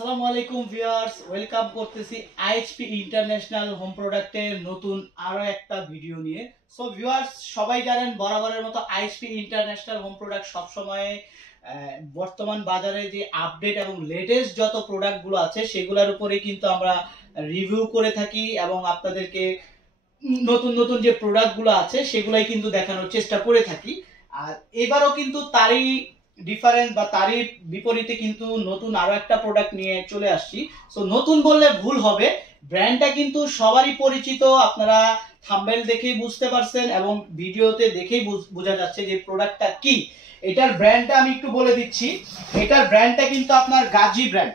আসসালামু আলাইকুম viewers, welcome করতেছি আইএইচপি ইন্টারন্যাশনাল হোম প্রোডাক্টের নতুন আরো একটা ভিডিও নিয়ে। সো ভিউয়ার্স, সবাই জানেন বরাবরের মতো আইএইচপি ইন্টারন্যাশনাল হোম প্রোডাক্ট সবসময় বর্তমান বাজারে যে আপডেট এবং লেটেস্ট যত প্রোডাক্টগুলো আছে সেগুলোর উপরে কিন্তু আমরা রিভিউ করে থাকি এবং আপনাদেরকে নতুন নতুন যে প্রোডাক্টগুলো আছে সেগুলাই কিন্তু দেখানোর চেষ্টা করে থাকি। আর এবারও কিন্তু তারই ডিফারেন্ট বা তারই বিপরীতে কিন্তু নতুন আরো একটা প্রোডাক্ট নিয়ে চলে আসছি। সো নতুন বললে ভুল হবে, ব্র্যান্ডটা কিন্তু সবারই পরিচিত, আপনারা থাম্বনেল দেখেই বুঝতে পারছেন এবং ভিডিওতে দেখেই বোঝা যাচ্ছে যে প্রোডাক্টটা কি। এটার ব্র্যান্ডটা আমি একটু বলে দিচ্ছি। এটার ব্র্যান্ডটা কিন্তু আপনার গাজি ব্র্যান্ড।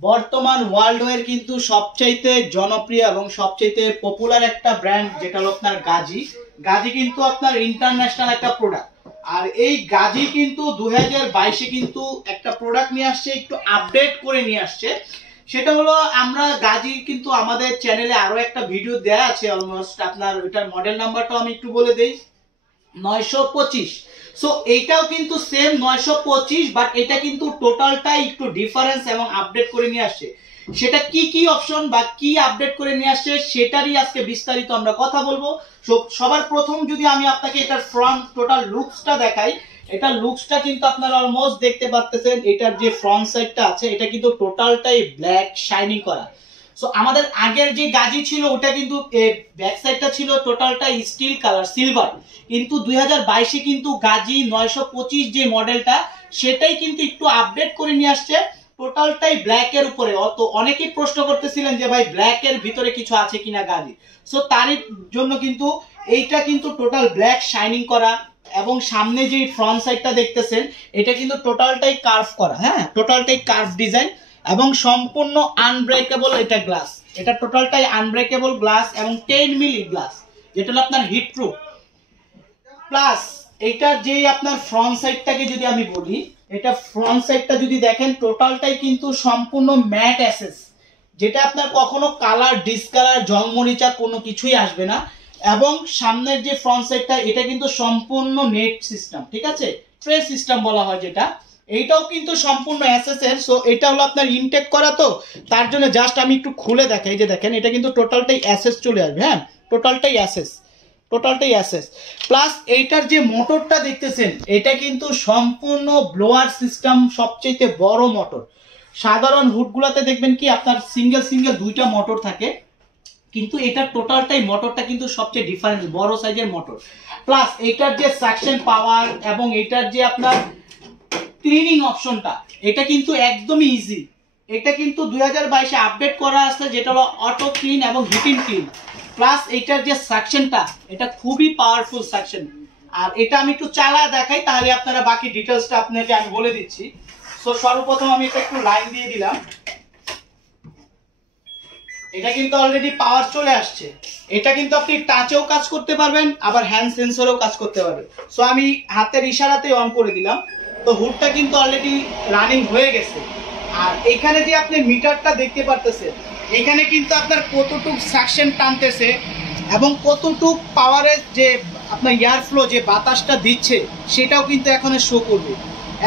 বর্তমান ওয়ার্ল্ড ওয়ের কিন্তু সবচাইতে জনপ্রিয় এবং সবচাইতে পপুলার একটা ব্র্যান্ড, যেটা হলো আপনার গাজি। গাজি কিন্তু আপনার ইন্টারন্যাশনাল একটা প্রোডাক্ট। আর এই গাজি কিন্তু 2022-এ কিন্তু একটা প্রোডাক্ট নিয়ে আসছে, একটু আপডেট করে নিয়ে আসছে। সেটা হলো, আমরা গাজি কিন্তু আমাদের চ্যানেলে আরো একটা ভিডিও দেয়া আছে অলমোস্ট, আপনার ওইটার মডেল নাম্বারটাও আমি একটু বলে দেই, 925। সো এইটাও কিন্তু সেম 925, বাট এটা কিন্তু টোটালটাই একটু ডিফারেন্স এবং আপডেট করে নিয়ে আসছে। সেটা কি কি অপশন বা কি আপডেট করে নিয়ে আসছে সেটারই আজকে বিস্তারিত আমরা কথা বলবো। সবার প্রথম যদি আমি আপনাকে এটার ফ্রন্ট টোটাল লুকসটা দেখাই, এটা লুকসটা কিন্তু আপনারা অলমোস্ট দেখতে পাচ্ছেন। এটার যে ফ্রন্ট সাইডটা আছে এটা কিন্তু টোটালটাই ব্ল্যাক শাইনিং করা। সো আমাদের আগের যে গাজি ছিল ওটা কিন্তু ব্যাক সাইডটা ছিল টোটালটা স্টিল কালার সিলভার, কিন্তু 2022-এ কিন্তু গাজি 925 যে মডেলটা সেটাই কিন্তু একটু আপডেট করে নিয়ে আসছে, টোটালটাই ব্ল্যাক এর উপরে। অনেকেই প্রশ্ন করতেছিলেন যে ভাই ব্ল্যাক এর ভিতরে কিছু আছে কিনা গাজি। সো তারই জন্য কিন্তু এইটা কিন্তু টোটাল ব্ল্যাক শাইনিং করা এবং সামনে যে ফ্রন্ট সাইডটা দেখতেছেন এটা কিন্তু টোটালটাই কার্ভ করা, হ্যাঁ টোটালটাই কার্ভ ডিজাইন এবং সম্পূর্ণ আনব্রেকেবল এটা গ্লাস। এটা টোটালটাই আনব্রেকেবল গ্লাস এবং 10 মিলি গ্লাস, যেটা হলো আপনার হিট প্রুফ। প্লাস এইটার যে আপনার ফ্রন্ট সাইডটাকে যদি আমি বলি, এটা ফ্রন্ট সাইডটা যদি দেখেন টোটালটাই কিন্তু সম্পূর্ণ ম্যাট অ্যাসেস, যেটা আপনার কখনো কালার ডিসকালার জলমরিচা কোনো কিছুই আসবে না। এবং সামনের যে ফ্রন্ট সাইডটা এটা কিন্তু সম্পূর্ণ নেট সিস্টেম, ঠিক আছে, ট্রে সিস্টেম বলা হয় যেটা, এইটাও কিন্তু সম্পূর্ণ অ্যাসেস এর। সো এটা হলো আপনার ইনটেক করা, তো তার জন্য জাস্ট আমি একটু খুলে দেখাই যে দেখেন এটা কিন্তু টোটালটাই অ্যাসেস চলে আসবে, হ্যাঁ টোটালটাই অ্যাসেস, টোটালটাই অ্যাসেস। প্লাস এইটার যে মোটরটা দেখতেছেন এটা কিন্তু সম্পূর্ণ ব্লোয়ার সিস্টেম, সবচেয়ে বড় মোটর। সাধারণ হুডগুলোতে দেখবেন কি আপনার সিঙ্গেল সিঙ্গেল দুইটা মোটর থাকে, কিন্তু এটা টোটালটাই মোটরটা কিন্তু সবচেয়ে ডিফারেন্স, বড় সাইজের মোটর। প্লাস এটার যে সাকশন পাওয়ার এবং এটার যে আপনার ক্লিনিং অপশনটা এটা কিন্তু একদমই ইজি। এটা কিন্তু 2022-এ আপডেট করা আছে, যেটা হলো অটো ক্লিন এবং হিটিং ক্লিন। প্লাস এটার যে সাকশনটা এটা খুবই পাওয়ারফুল সাকশন। আর এটা আমি একটু চালায় দেখাই, তাহলে আপনারা বাকি ডিটেলসটা আপনাকে আমি বলে দিচ্ছি। সো সর্বপ্রথম আমি এটা একটু লাইন দিয়ে দিলাম, এটা কিন্তু অলরেডি পাওয়ার চলে আসছে। এটা কিন্তু আপনি টাচেও কাজ করতে পারবেন, আবার হ্যান্ড সেন্সরেও কাজ করতে পারবেন। সো আমি হাতের ইশারাতে অন করে দিলাম, তো হুডটা কিন্তু অলরেডি রানিং হয়ে গেছে। আর এখানে যে আপনি মিটারটা দেখতে পারতেছেন, এখানে কিন্তু আপনার কতটুক সাকশন টানতেছে এবং কতটুক পাওয়ারের যে আপনার এয়ার ফ্লো যে বাতাসটা দিচ্ছে সেটাও কিন্তু এখানে শো করবে।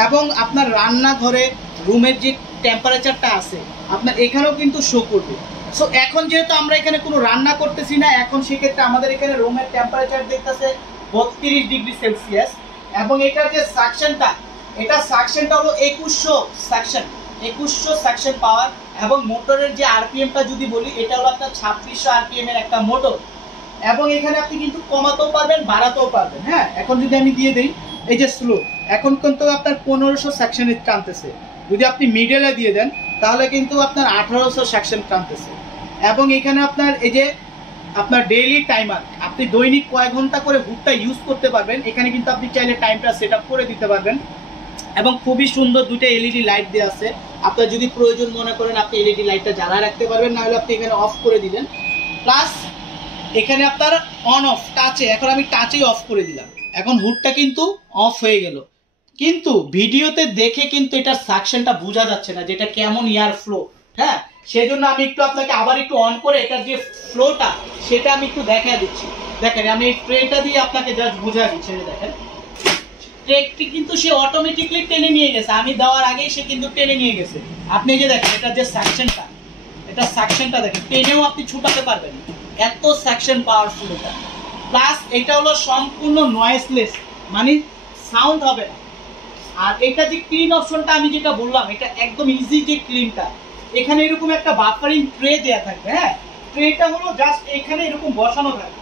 এবং আপনার রান্নাঘরে রুমের যে টেম্পারেচারটা আছে আপনার এখানেও কিন্তু শো করবে। সো এখন যেহেতু আমরা এখানে কোনো রান্না করতেছি না, এখন সেক্ষেত্রে আমাদের এখানে রুমের টেম্পারেচার দেখতেছে 32 ডিগ্রি সেলসিয়াস। এবং এটার যে সাকশনটা, এটা সাকশনটা হলো 2100 সাকশন পাওয়ার। এবং মোটরের যে আরপিএমটা যদি বলি, এটা হলো আপনার 2600 আরপিএম এর একটা মোটর। এবং এখানে আপনি কিন্তু কমাতেও পারবেন বাড়াতেও পারবেন, হ্যাঁ। এখন যদি আমি দিয়ে দিই এই যে স্লো, এখন কিন্তু আপনার 1500 সেকশনে টানতেছে। যদি আপনি মিডলে দিয়ে দেন তাহলে কিন্তু আপনার 1800 সেকশন টানতেছে। এবং এখানে আপনার এই যে আপনার ডেইলি টাইমার, আপনি দৈনিক কয় ঘন্টা করে হুডটা ইউজ করতে পারবেন, এখানে কিন্তু আপনি চাইলে টাইমটা সেট আপ করে দিতে পারবেন। এবং খুবই সুন্দর দুটো এলইডি লাইট দেওয়া আছে, আপনার যদি প্রয়োজন মনে করেন আপনি এলইডি লাইটটা জ্বালায় রাখতে পারবেন, না হলে আপনি এখানে অফ করে দিলেন। প্লাস এখানে আপনার অন অফ টাচে, এখন আমি টাচেই অফ করে দিলাম, এখন হুডটা কিন্তু অফ হয়ে গেল। কিন্তু ভিডিওতে দেখে কিন্তু এটার সাকশনটা বোঝা যাচ্ছে না, যেটা কেমন এয়ার ফ্লো, হ্যাঁ। সেই জন্য আমি একটু আপনাকে আবার একটু অন করে এটার যে ফ্লোটা সেটা আমি একটু দেখা দিচ্ছি। দেখেন আমি এই ট্রেটা দিয়ে আপনাকে জাস্ট বুঝা দিচ্ছি, দেখেন ট্রেকটি কিন্তু সে অটোমেটিকলি টেনে নিয়ে গেছে, আমি দেওয়ার আগেই সে কিন্তু টেনে নিয়ে গেছে। আপনি যে দেখেন এটা যে সাকশনটা, এটা সাকশনটা দেখেন, টেনেও আপনি ছুটাতে পারবেন, এত সাকশন পাওয়ারফুল এটা। প্লাস এটা হলো সম্পূর্ণ নয়েজলেস, মানে সাউন্ড হবে না। আর এটা যে ক্লিন অপশনটা আমি যেটা বললাম, এটা একদম ইজি যে ক্লিনটা, এখানে এরকম একটা বাফারিং ট্রে দেয়া থাকবে। হ্যাঁ, ট্রেটা হলো জাস্ট এখানে এরকম বসানো থাকবে,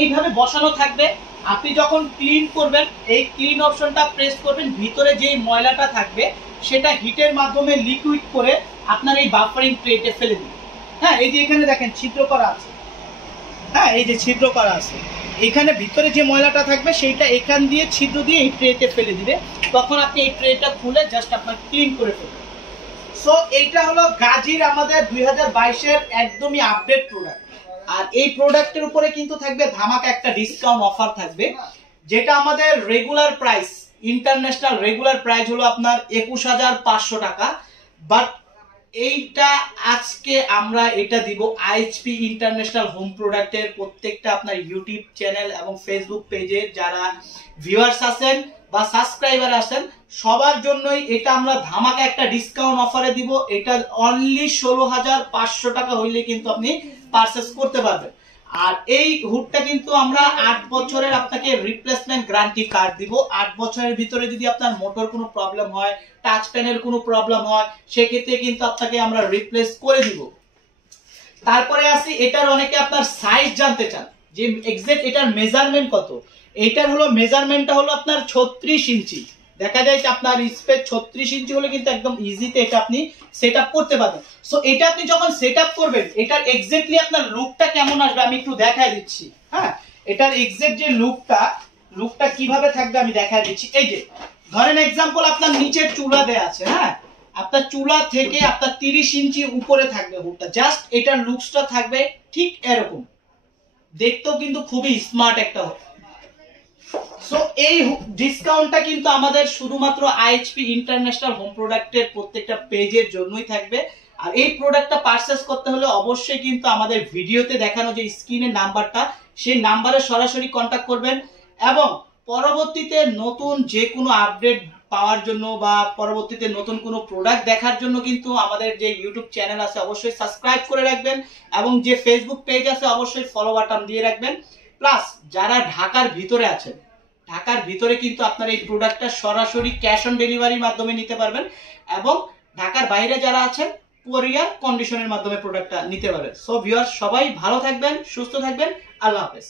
এইভাবে বসানো থাকবে। আপনি যখন ক্লিন করবেন এই ক্লিন অপশনটা প্রেস করবেন, ভিতরে যে ময়লাটা থাকবে সেটা হিটের মাধ্যমে লিকুইড করে আপনার এই বাফারিং ট্রেতে ফেলে দিন। হ্যাঁ, এই যে এখানে দেখেন ছিদ্র করা আছে, হ্যাঁ এই যে ছিদ্র করা আছে, এখানে ভিতরে যে ময়লাটা থাকবে সেইটা এখান দিয়ে ছিদ্র দিয়ে এই ট্রেতে ফেলে দিবে, তখন আপনি এই ট্রেটা খুলে জাস্ট আপনার ক্লিন করে ফেলবেন। সো এইটা হলো গাজির আমাদের 2022-এর একদমই আপডেট প্রোডাক্ট। আর এই প্রোডাক্টের উপরে কিন্তু থাকবে ধামাকা একটা ডিসকাউন্ট অফার থাকবে, যেটা আমাদের regular price, international regular price হলো আপনার 21,500 টাকা। বাট এইটা আজকে আমরা এটা দিব আইএইচপি ইন্টারন্যাশনাল হোম প্রোডাক্টের প্রত্যেকটা আপনার ইউটিউব চ্যানেল এবং ফেসবুক পেজে যারা ভিউয়ার্স আছেন বা সাবস্ক্রাইবার আছেন সবার জন্যই এটা আমরা ধামাকা একটা ডিসকাউন্ট অফারে দিব। এটা অনলি 16,500 টাকা হইলে কিন্তু আপনি পারচেজ করতে পারবেন। আর এই হুডটা কিন্তু আমরা 8 বছরের আপনাকে রিপ্লেসমেন্ট গ্যারান্টি কার্ড দিব। 8 বছরের ভিতরে যদি আপনার মোটর কোনো প্রবলেম হয়, টাচ প্যানের কোনো প্রবলেম হয়, সেক্ষেত্রে কিন্তু আপনাকে আমরা রিপ্লেস করে দিব। তারপরে আসি, এটার অনেকে আপনার সাইজ জানতে চান যে এক্সাক্ট এটার মেজারমেন্ট কত। এটার হলো মেজারমেন্টটা হলো আপনার 36 ইঞ্চি। দেখা যায় যে আপনার স্পেস 36 ইঞ্চি হলে কিন্তু একদম ইজিতে এটা আপনি সেটআপ করতে পারবেন। সো এটা আপনি যখন সেটআপ করবেন এটার এক্স্যাক্টলি আপনার লুকটা কেমন আসবে আমি একটু দেখায় দিচ্ছি। হ্যাঁ, এটার এক্স্যাক্ট যে লুকটা কিভাবে থাকবে আমি দেখায় দিচ্ছি। এই যে ধরেন এক্সাম্পল আপনার নিচের চুলা দেয়া আছে, হ্যাঁ আপনার চুলা থেকে আপনার 30 ইঞ্চি উপরে থাকবে হুডটা, জাস্ট এটার লুকসটা থাকবে ঠিক এরকম, দেখতেও কিন্তু খুবই স্মার্ট একটা হবে। সো এই ডিসকাউন্টটা কিন্তু আমাদের শুধুমাত্র আইএইচপি ইন্টারন্যাশনাল হোম প্রোডাক্টের প্রত্যেকটা পেজের জন্যই থাকবে। আর এই প্রোডাক্টটা পারচেজ করতে হলে অবশ্যই কিন্তু আমাদের ভিডিওতে দেখানো যে স্ক্রিনের নাম্বারটা, সেই নাম্বারে সরাসরি কন্ট্যাক্ট করবেন এবং পরবর্তীতে নতুন যে কোনো আপডেট পাওয়ার জন্য বা পরবর্তীতে নতুন কোনো প্রোডাক্ট দেখার জন্য কিন্তু আমাদের যে ইউটিউব চ্যানেল আছে অবশ্যই সাবস্ক্রাইব করে রাখবেন এবং যে ফেসবুক পেজ আছে অবশ্যই ফলো বাটন দিয়ে রাখবেন। প্লাস যারা ঢাকার ভিতরে আছেন, ঢাকার ভিতরে কিন্তু আপনার এই প্রোডাক্টটা সরাসরি ক্যাশ অন ডেলিভারির মাধ্যমে নিতে পারবেন এবং ঢাকার বাইরে যারা আছেন কোরিয়ার কন্ডিশনের মাধ্যমে প্রোডাক্টটা নিতে পারবেন। সো ভিউয়ার্স সবাই ভালো থাকবেন, সুস্থ থাকবেন, আল্লাহ হাফেজ।